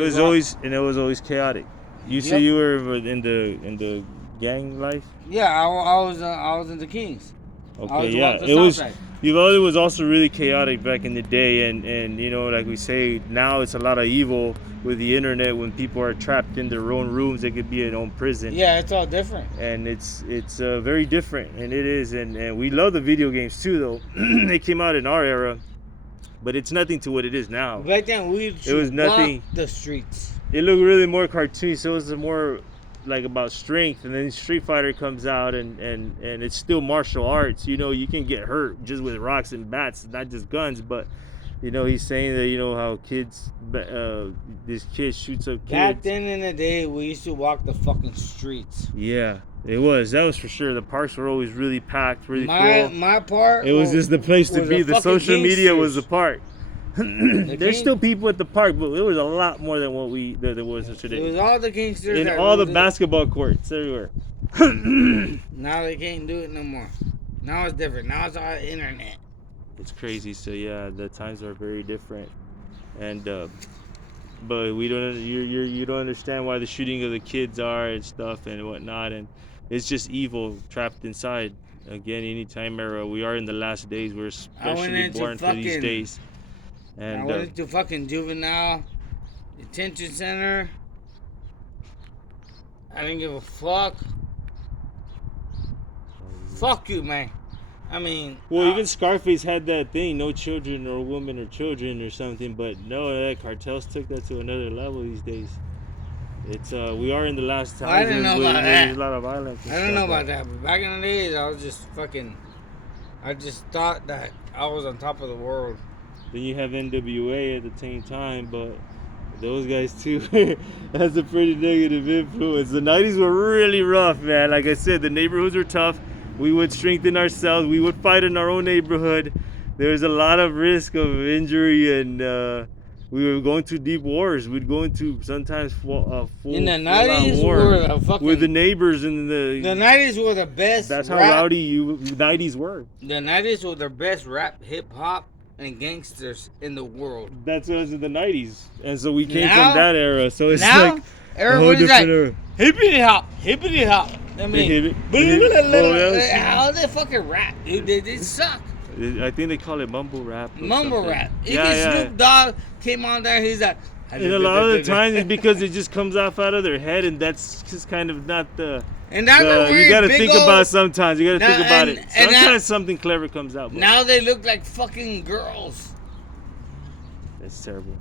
it was always chaotic. You say you were in the gang life? Yeah, I was in the Kings. Okay, yeah. It was Uvalde was also really chaotic back in the day, and you know, like we say, now it's a lot of evil with the internet. When people are trapped in their own rooms, they could be in their own prison. Yeah, it's all different. And it's very different, and it is, and we love the video games too, though. They came out in our era, but it's nothing to what it is now. Back then, it was nothing. The streets. It looked really more cartoony, so it was more like about strength, and then Street Fighter comes out, and it's still martial arts. You know, you can get hurt just with rocks and bats, not just guns. But you know, he's saying that, you know, how this kid shoots up kids. Back then in the day, we used to walk the fucking streets. Yeah, that was for sure. The parks were always really packed, really cool. My park, it was just the place to be. The social media was the park. There's still people at the park, but it was a lot more than what there was today. It was all the gangsters in all the basketball courts everywhere. Now they can't do it no more. Now it's different. Now it's all internet. It's crazy. So yeah, the times are very different, and but we don't. You don't understand why the shooting of the kids are and stuff and whatnot, and it's just evil trapped inside. Again, anytime era. We are in the last days. We're especially born for these days. And I went to fucking juvenile detention center. I didn't give a fuck. Fuck you, man. I mean, well, even Scarface had that thing: no children or women or children or something. But no, that cartels took that to another level these days. It's we are in the last times. I didn't know about that. There's a lot of violence. I don't know about that. But back in the days, I was just fucking. I just thought that I was on top of the world. Then you have NWA at the same time, but those guys too has a pretty negative influence. The 90s were really rough, man. Like I said, the neighborhoods were tough. We would strengthen ourselves. We would fight in our own neighborhood. There was a lot of risk of injury, and we were going through deep wars. We'd go into sometimes full in the 90s war with the neighbors and the 90s were the best. That's how rowdy the 90s were. The 90s were the best rap, hip hop, and gangsters in the world. That's us in the 90s, and so we came from that era. So it's now, like everybody's like hippity hop, hippity hop. I mean, how they fucking rap, dude? They suck. I think they call it mumble rap. Mumble rap. Even Snoop Dogg came on there. He's like, and a lot of the times it's because it just comes off out of their head, and that's just kind of not the. And now you got to think about it sometimes. You got to think about it. Sometimes something clever comes out. Now they look like fucking girls. That's terrible.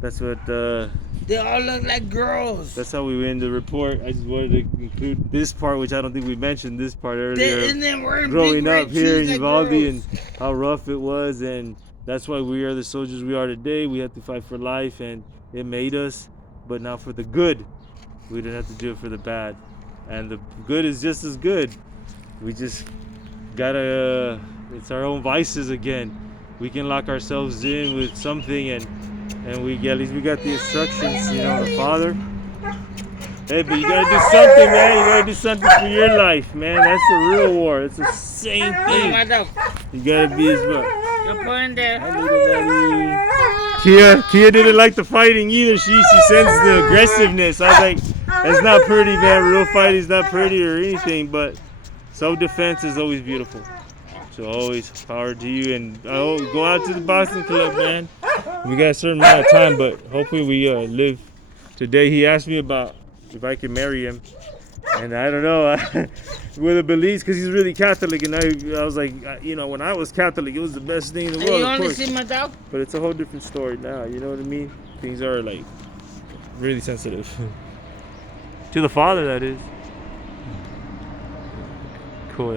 That's what. They all look like girls. That's how we end the report. I just wanted to include this part, which I don't think we mentioned this part earlier. And then we're growing up here in Uvalde and how rough it was, and that's why we are the soldiers we are today. We had to fight for life, and it made us. But now for the good, we didn't have to do it for the bad. And the good is just as good. We just gotta, it's our own vices again. We can lock ourselves in with something, and at least we got the instructions, you know, the Father. Hey, but you gotta do something, man. You gotta do something for your life, man. That's the real war. It's the same thing. You gotta be as well. You're putting there. Kia didn't like the fighting either. She sends the aggressiveness. I was like, that's not pretty, man. Real fighting's not pretty or anything, but self-defense is always beautiful. So always power to you, and go out to the boxing club, man. We got a certain amount of time, but hopefully we live today. He asked me about if I could marry him, and I don't know with the beliefs, because he's really Catholic, and I was like, you know, when I was Catholic, it was the best thing in the world. You want to see my dog? But it's a whole different story now. You know what I mean? Things are like really sensitive to the Father, that is.